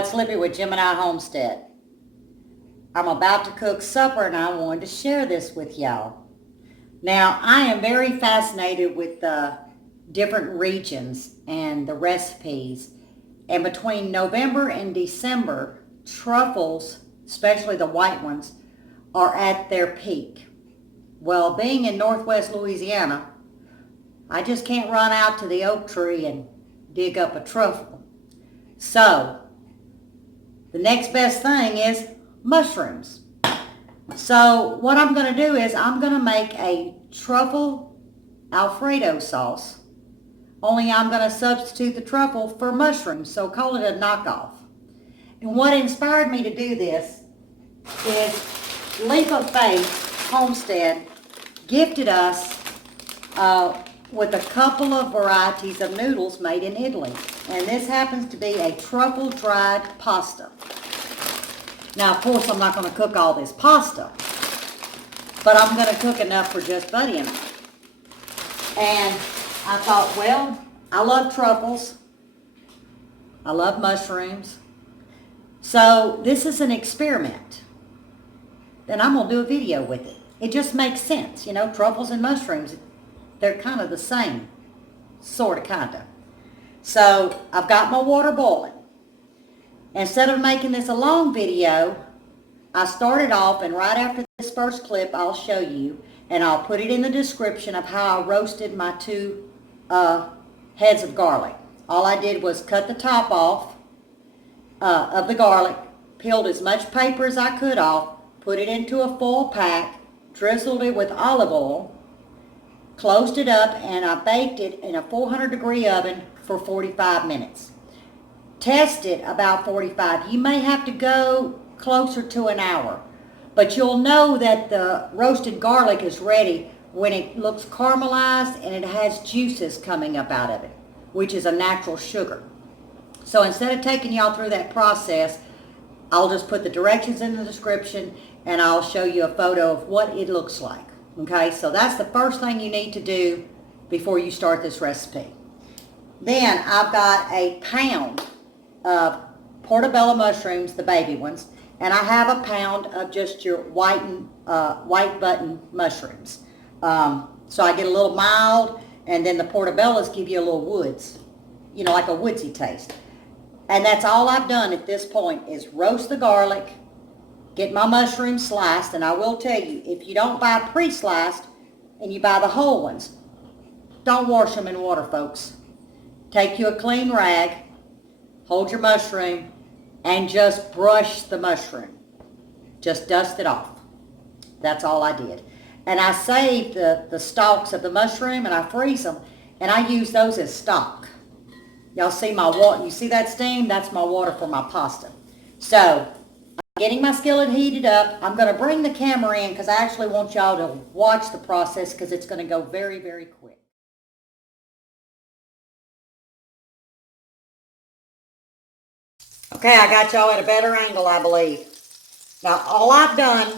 It's Lippy with Gemini Homestead. I'm about to cook supper and I wanted to share this with y'all. Now, I am very fascinated with the different regions and the recipes. And between November and December, truffles, especially the white ones, are at their peak. Well, being in Northwest Louisiana, I just can't run out to the oak tree and dig up a truffle. So, the next best thing is mushrooms. So what I'm going to do is I'm going to make a truffle Alfredo sauce. Only I'm going to substitute the truffle for mushrooms, so call it a knockoff. And what inspired me to do this is Leap of Faith Homestead gifted us with a couple of varieties of noodles made in Italy. And this happens to be a truffle dried pasta. Now, of course, I'm not going to cook all this pasta, but I'm going to cook enough for just Buddy and I. And I thought, well, I love truffles. I love mushrooms. So this is an experiment. And I'm going to do a video with it. It just makes sense. You know, truffles and mushrooms, they're kind of the same. Sort of, kind of. So I've got my water boiling. Instead of making this a long video, I started off, and right after this first clip I'll show you, and I'll put it in the description of how I roasted my two heads of garlic. All I did was cut the top off of the garlic, peeled as much paper as I could off, put it into a foil pack, drizzled it with olive oil, closed it up, and I baked it in a 400-degree oven for 45 minutes. Test it about 45. You may have to go closer to an hour, but you'll know that the roasted garlic is ready when it looks caramelized and it has juices coming up out of it, which is a natural sugar. So instead of taking y'all through that process, I'll just put the directions in the description and I'll show you a photo of what it looks like. Okay, so that's the first thing you need to do before you start this recipe. Then I've got a pound of portobello mushrooms, the baby ones, and I have a pound of just your white button mushrooms. So I get a little mild, and then the portobellos give you a little woods, you know, like a woodsy taste. And that's all I've done at this point is roast the garlic, get my mushrooms sliced, and I will tell you, if you don't buy pre-sliced and you buy the whole ones, don't wash them in water, folks. Take you a clean rag, hold your mushroom, and just brush the mushroom. Just dust it off. That's all I did. And I saved the stalks of the mushroom and I freeze them, and I use those as stock. Y'all see my water? You see that steam? That's my water for my pasta. So, getting my skillet heated up. I'm going to bring the camera in because I actually want y'all to watch the process because it's going to go very, very quick. Okay, I got y'all at a better angle, I believe. Now, all I've done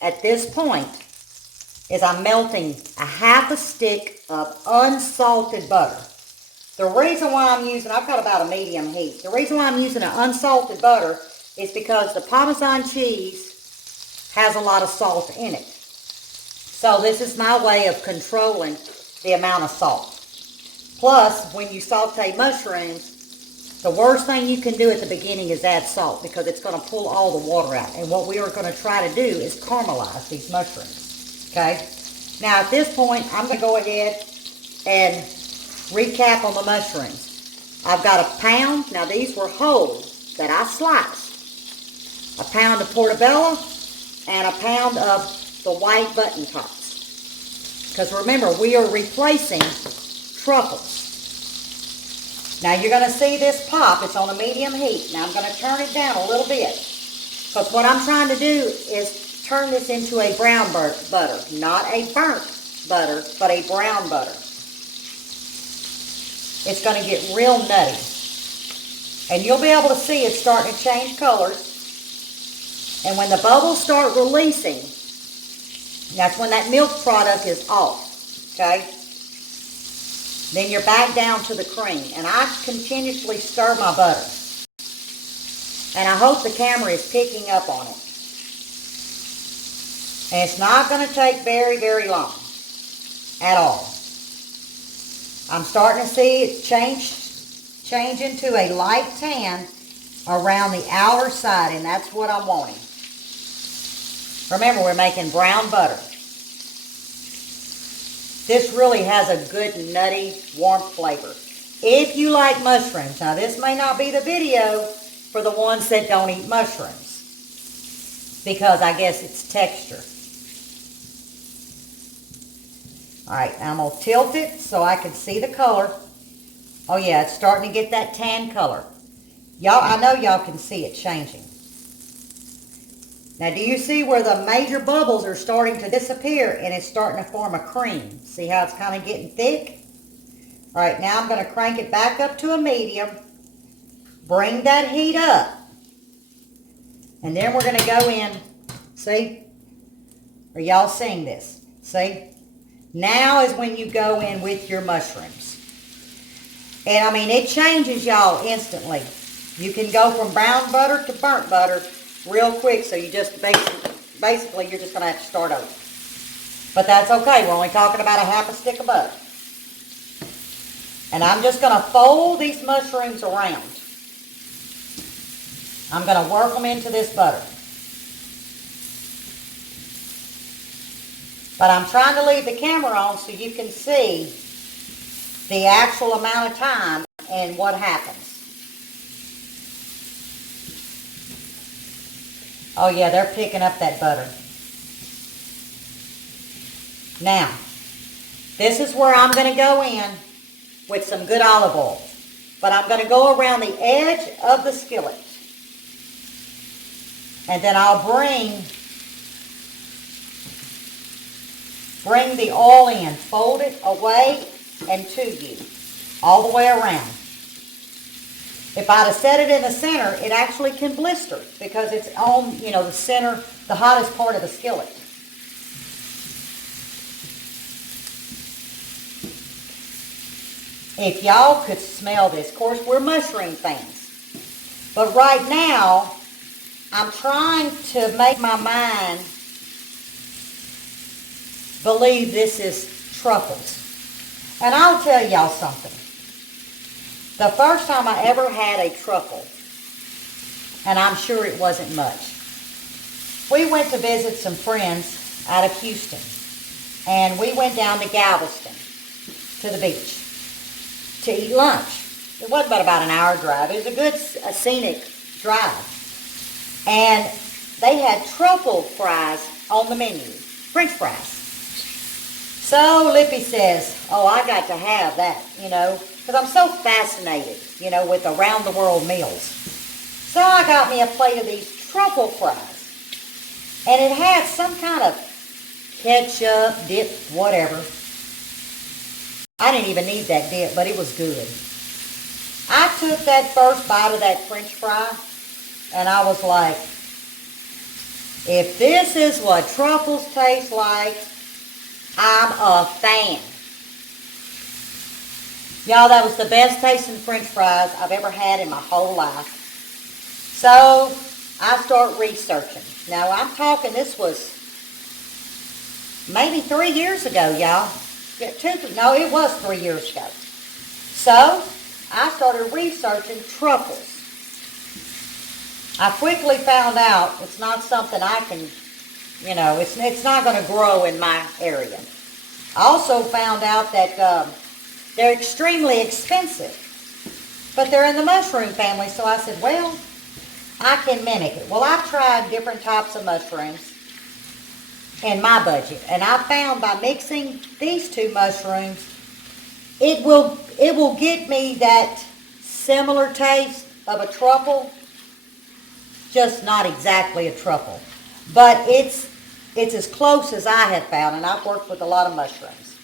at this point is I'm melting a half a stick of unsalted butter. The reason why I'm using, I've got about a medium heat. The reason why I'm using an unsalted butter is because the parmesan cheese has a lot of salt in it. So this is my way of controlling the amount of salt. Plus, when you saute mushrooms, the worst thing you can do at the beginning is add salt because it's going to pull all the water out. And what we are going to try to do is caramelize these mushrooms. Okay? Now at this point, I'm going to go ahead and recap on the mushrooms. I've got a pound. Now these were whole that I sliced. A pound of portobello and a pound of the white button tops. Because remember, we are replacing truffles. Now you're going to see this pop. It's on a medium heat. Now I'm going to turn it down a little bit. Because what I'm trying to do is turn this into a brown butter. Not a burnt butter, but a brown butter. It's going to get real nutty. And you'll be able to see it's starting to change colors. And when the bubbles start releasing, that's when that milk product is off. Okay? Then you're back down to the cream. And I continuously stir my butter. And I hope the camera is picking up on it. And it's not going to take very, very long at all. I'm starting to see it change into a light tan around the outer side, and that's what I'm wanting. Remember, we're making brown butter. This really has a good nutty, warm flavor. If you like mushrooms, now this may not be the video for the ones that don't eat mushrooms, because I guess it's texture. All right, I'm going to tilt it so I can see the color. Oh yeah, it's starting to get that tan color. Y'all, I know y'all can see it changing. Now, do you see where the major bubbles are starting to disappear and it's starting to form a cream? See how it's kind of getting thick? All right, now I'm going to crank it back up to a medium. Bring that heat up. And then we're going to go in. See? Are y'all seeing this? See? Now is when you go in with your mushrooms. And I mean, it changes y'all instantly. You can go from brown butter to burnt butter real quick. So you just basically you're just going to have to start over. But that's okay. We're only talking about a half a stick of butter. And I'm just going to fold these mushrooms around. I'm going to work them into this butter. But I'm trying to leave the camera on so you can see the actual amount of time and what happens. Oh yeah, they're picking up that butter. Now, this is where I'm going to go in with some good olive oil. But I'm going to go around the edge of the skillet. And then I'll bring the oil in. Fold it away and to you. All the way around. If I'd have set it in the center, it actually can blister because it's on, you know, the center, the hottest part of the skillet. If y'all could smell this, of course, we're mushroom fans. But right now, I'm trying to make my mind believe this is truffles. And I'll tell y'all something. The first time I ever had a truffle, and I'm sure it wasn't much, we went to visit some friends out of Houston. And we went down to Galveston, to the beach, to eat lunch. It wasn't but about an hour drive. It was a good scenic drive. And they had truffle fries on the menu, French fries. So Lippy says, oh, I got to have that, you know, because I'm so fascinated, you know, with around the world meals. So I got me a plate of these truffle fries. And it had some kind of ketchup, dip, whatever. I didn't even need that dip, but it was good. I took that first bite of that French fry, and I was like, if this is what truffles taste like, I'm a fan. Y'all, that was the best tasting French fries I've ever had in my whole life. So, I start researching. Now, I'm talking, this was maybe 3 years ago, y'all. No, it was 3 years ago. So, I started researching truffles. I quickly found out it's not something I can, you know, it's not going to grow in my area. I also found out that they're extremely expensive. But they're in the mushroom family, so I said, well, I can mimic it. Well, I've tried different types of mushrooms in my budget. And I found by mixing these two mushrooms, it will get me that similar taste of a truffle, just not exactly a truffle. But it's as close as I have found, and I've worked with a lot of mushrooms.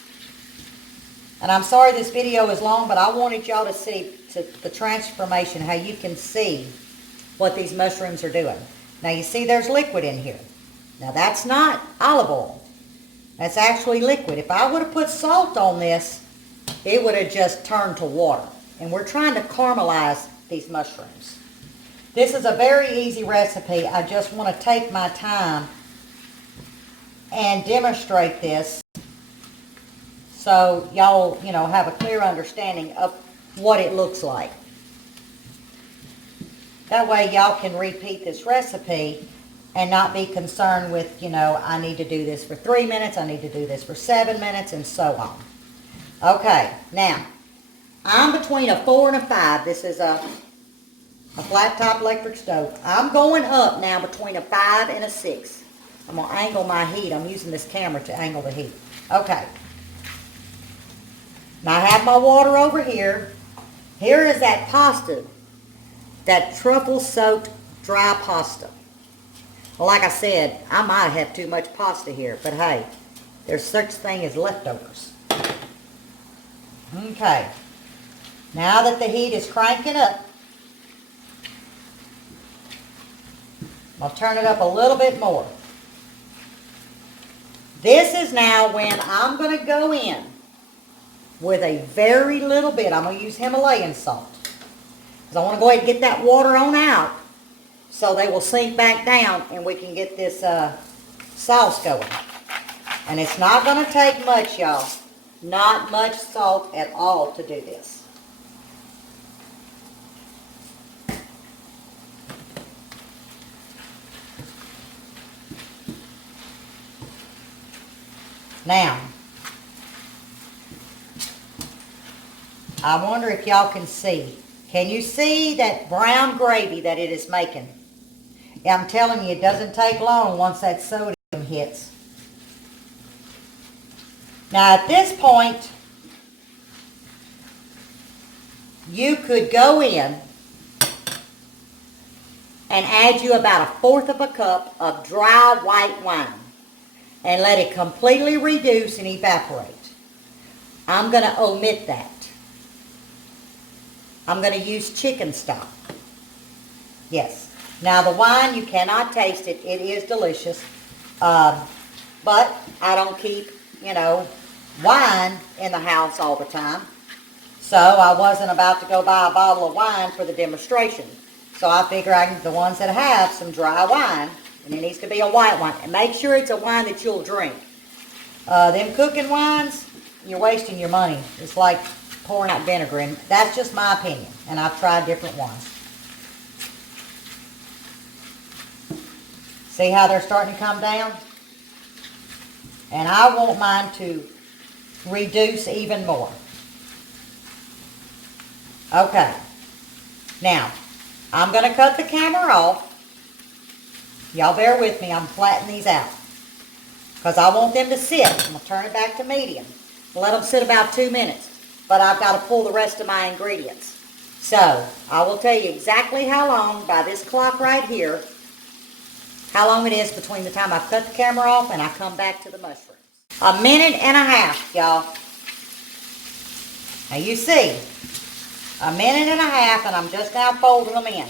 And I'm sorry this video is long, but I wanted y'all to see the transformation, how you can see what these mushrooms are doing. Now you see there's liquid in here. Now that's not olive oil. That's actually liquid. If I would have put salt on this, it would have just turned to water. And we're trying to caramelize these mushrooms. This is a very easy recipe. I just want to take my time and demonstrate this so y'all, have a clear understanding of what it looks like. That way y'all can repeat this recipe and not be concerned with, I need to do this for 3 minutes, I need to do this for 7 minutes, and so on. Okay, now, I'm between a 4 and a 5. This is a flat top electric stove. I'm going up now between a 5 and a 6. I'm going to angle my heat. I'm using this camera to angle the heat. Okay. Now I have my water over here. Here is that pasta, that truffle soaked dry pasta. Well, like I said, I might have too much pasta here, but hey, there's such thing as leftovers. Okay. Now that the heat is cranking up, I'll turn it up a little bit more. This is now when I'm going to go in with a very little bit. I'm going to use Himalayan salt. Because I want to go ahead and get that water on out so they will sink back down and we can get this sauce going. And it's not going to take much, y'all. Not much salt at all to do this. Now, I wonder if y'all can see. Can you see that brown gravy that it is making? Yeah, I'm telling you, it doesn't take long once that sodium hits. Now, at this point, you could go in and add you about 1/4 of a cup of dry white wine and let it completely reduce and evaporate. I'm going to omit that. I'm going to use chicken stock. Yes. Now the wine, you cannot taste it. It is delicious. But I don't keep, wine in the house all the time. So I wasn't about to go buy a bottle of wine for the demonstration. So I figure the ones that have some dry wine, and it needs to be a white wine. And make sure it's a wine that you'll drink. Them cooking wines, you're wasting your money. It's like pouring out vinegar, and that's just my opinion. And I've tried different ones. See how they're starting to come down? And I want mine to reduce even more. Okay. Now, I'm going to cut the camera off. Y'all bear with me. I'm flattening these out. Because I want them to sit. I'm going to turn it back to medium. Let them sit about 2 minutes. But I've got to pull the rest of my ingredients. So, I will tell you exactly how long, by this clock right here, how long it is between the time I cut the camera off and I come back to the mushrooms. 1.5 minutes, y'all. Now you see, 1.5 minutes, and I'm just now folding them in.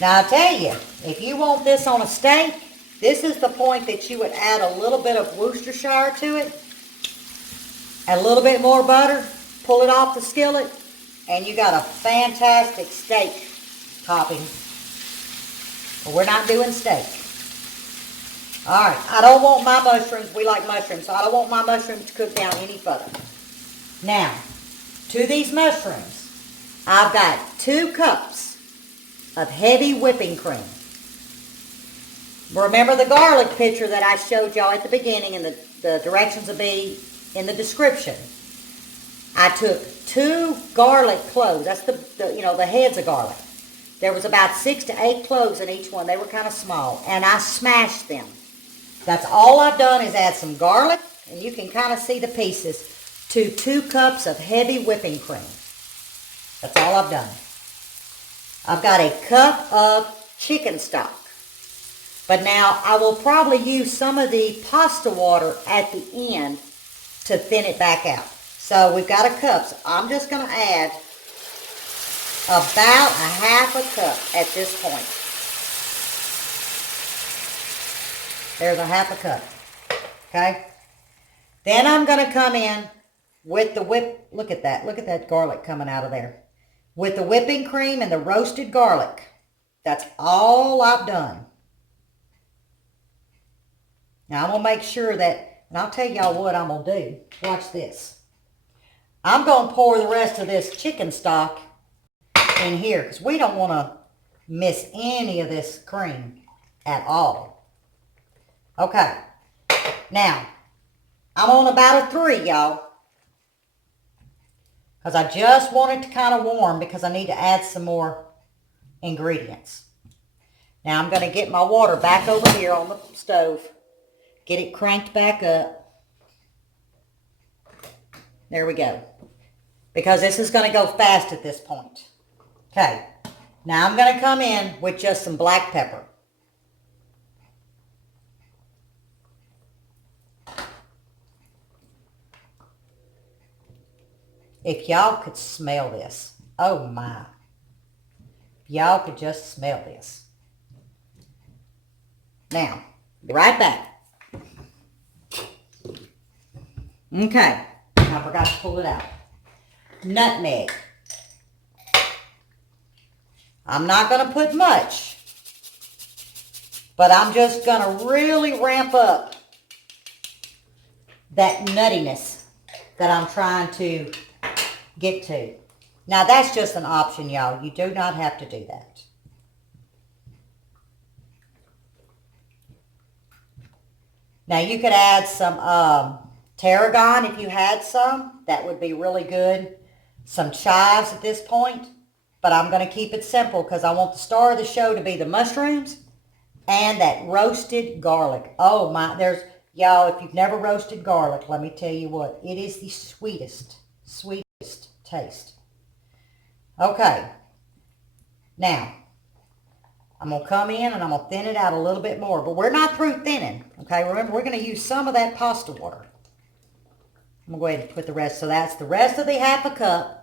Now I tell you, if you want this on a steak, this is the point that you would add a little bit of Worcestershire to it, and a little bit more butter, pull it off the skillet, and you got a fantastic steak topping. But we're not doing steak. Alright, I don't want my mushrooms, we like mushrooms, so I don't want my mushrooms to cook down any further. Now, to these mushrooms, I've got 2 cups of heavy whipping cream. Remember the garlic picture that I showed y'all at the beginning, and the directions will be in the description. I took 2 garlic cloves. That's the heads of garlic. There was about 6 to 8 cloves in each one. They were kind of small, and I smashed them. That's all I've done is add some garlic, and you can kind of see the pieces, to 2 cups of heavy whipping cream. That's all I've done. I've got a cup of chicken stock. But now I will probably use some of the pasta water at the end to thin it back out. So we've got a cup. So I'm just going to add about 1/2 cup at this point. There's 1/2 cup. Okay? Then I'm going to come in with the whip. Look at that. Look at that garlic coming out of there. with the whipping cream and the roasted garlic. That's all I've done. Now I'm going to make sure that, and I'll tell y'all what I'm going to do. Watch this. I'm going to pour the rest of this chicken stock in here because we don't want to miss any of this cream at all. Okay. Now, I'm on about a 3, y'all. Because I just want it to kind of warm because I need to add some more ingredients. Now I'm going to get my water back over here on the stove. Get it cranked back up. There we go. Because this is going to go fast at this point. Okay. Now I'm going to come in with just some black pepper. If y'all could smell this. Oh my. Y'all could just smell this. Now, be right back. Okay. I forgot to pull it out. Nutmeg. I'm not going to put much, but I'm just going to really ramp up that nuttiness that I'm trying to get to. Now that's just an option, y'all. You do not have to do that. Now you could add some tarragon if you had some. That would be really good. Some chives at this point. But I'm going to keep it simple because I want the star of the show to be the mushrooms and that roasted garlic. Oh my, y'all, if you've never roasted garlic, let me tell you what, it is the sweetest taste. Okay. Now, I'm going to come in and I'm going to thin it out a little bit more. But we're not through thinning. Okay, remember, we're going to use some of that pasta water. I'm going to go ahead and put the rest. So that's the rest of the half a cup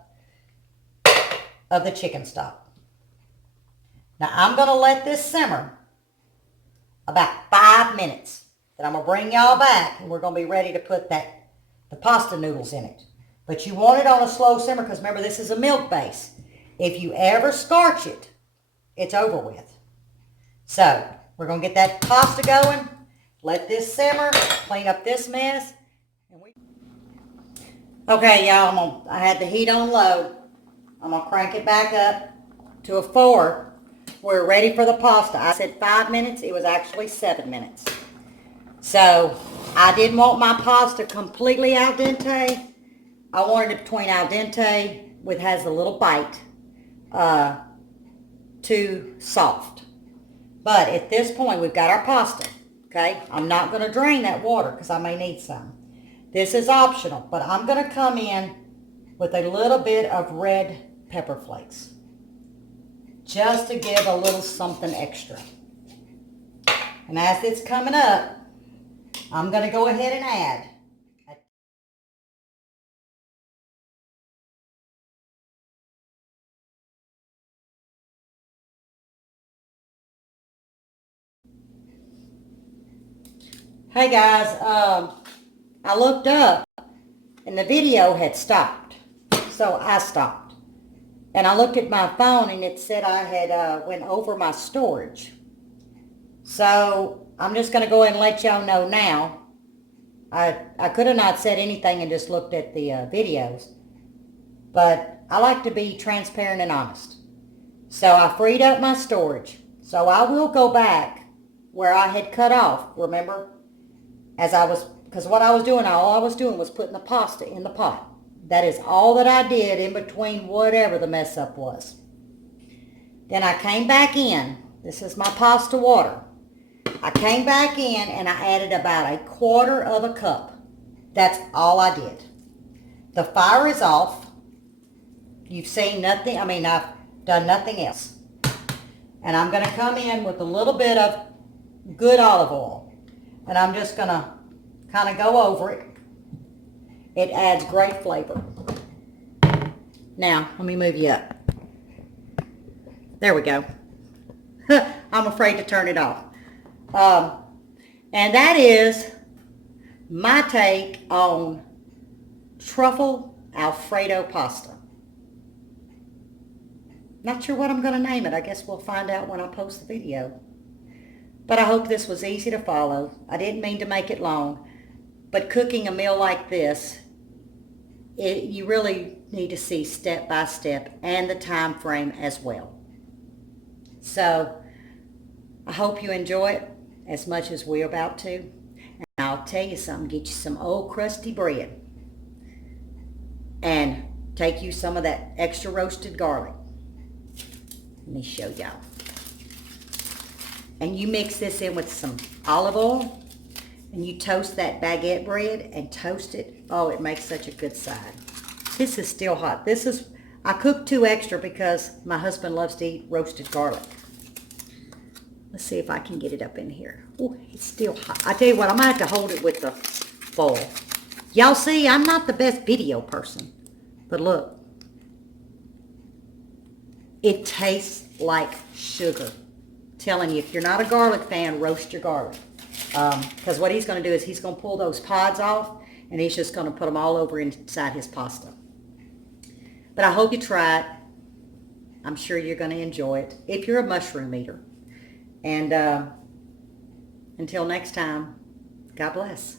of the chicken stock. Now I'm going to let this simmer about 5 minutes. Then I'm going to bring y'all back and we're going to be ready to put the pasta noodles in it. But you want it on a slow simmer because remember this is a milk base. If you ever scorch it, it's over with. So we're going to get that pasta going. Let this simmer. Clean up this mess. Okay, y'all. I had the heat on low. I'm going to crank it back up to a 4. We're ready for the pasta. I said 5 minutes. It was actually 7 minutes. So I didn't want my pasta completely al dente. I wanted it between al dente with has a little bite to soft. But at this point, we've got our pasta. Okay? I'm not going to drain that water because I may need some. This is optional, but I'm going to come in with a little bit of red pepper flakes, just to give a little something extra. And as it's coming up, I'm going to go ahead and add Hey guys, I looked up and the video had stopped, so I stopped. And I looked at my phone and it said I had went over my storage. So I'm just going to go ahead and let y'all know now. I could have not said anything and just looked at the videos. But I like to be transparent and honest. So I freed up my storage. So I will go back where I had cut off, remember? Because what I was doing, all I was doing was putting the pasta in the pot. That is all that I did in between whatever the mess up was. Then I came back in. This is my pasta water. I came back in and I added about 1/4 cup. That's all I did. The fire is off. You've seen nothing. I've done nothing else. And I'm going to come in with a little bit of good olive oil. And I'm just going to kind of go over it. It adds great flavor. Now, let me move you up. There we go. I'm afraid to turn it off. And that is my take on truffle Alfredo pasta. Not sure what I'm going to name it. I guess we'll find out when I post the video. But I hope this was easy to follow. I didn't mean to make it long. But cooking a meal like this, you really need to see step by step and the time frame as well. So I hope you enjoy it as much as we're about to. And I'll tell you something, get you some old crusty bread and take you some of that extra roasted garlic. Let me show y'all. And you mix this in with some olive oil and you toast that baguette bread and toast it. Oh, it makes such a good side. This is still hot. I cooked 2 extra because my husband loves to eat roasted garlic. Let's see if I can get it up in here. Oh, it's still hot. I tell you what, I'm going to have to hold it with the bowl. Y'all see, I'm not the best video person. But look. It tastes like sugar. I'm telling you, if you're not a garlic fan, roast your garlic. Because what he's going to do is he's going to pull those pods off and he's just going to put them all over inside his pasta. But I hope you try it. I'm sure you're going to enjoy it if you're a mushroom eater. And until next time, God bless.